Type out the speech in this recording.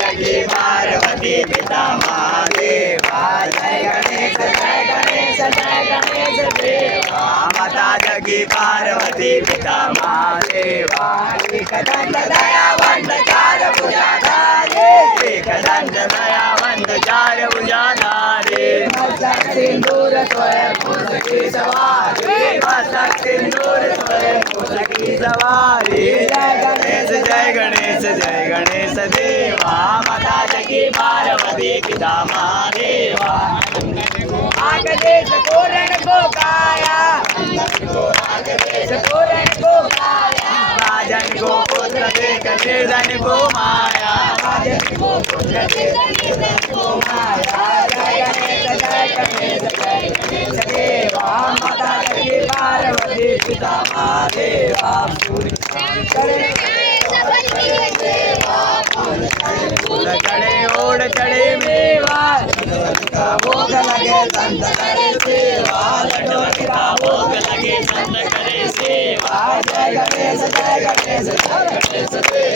जगी पार्वती पिता महादेवा जय गणेश जय गणेश जय गणेश देवा माता जगी पार्वती पिता महादेवा एकदंत दयावंत चार भुजाधारे एकदंत दयावंत चार भुजाधारे मस्तक सिंदूर स्वयं मूर्ति सवारी मस्तक सिंदूर स्वयं मूर्ति सवारी जय गणेश जय गणेश जय गणेश देवा माता जगी पार्वती पिता महादेवा आग देश कोरण को काया आग देश कोरण को काया राजन को पुत्र देख निर्धन को माया राजन को पुत्र देख निर्धन को माया जय गणेश जय गणेश देवा माता जगी पार्वती पिता महादेवा सूर्य फूल चढ़े ओढ़ चढ़े मेवा भोग लगे संत करे सेवा लड्डू का भोग लगे संत करे सेवा जय गणेश जय गणेश जय गणेश देवा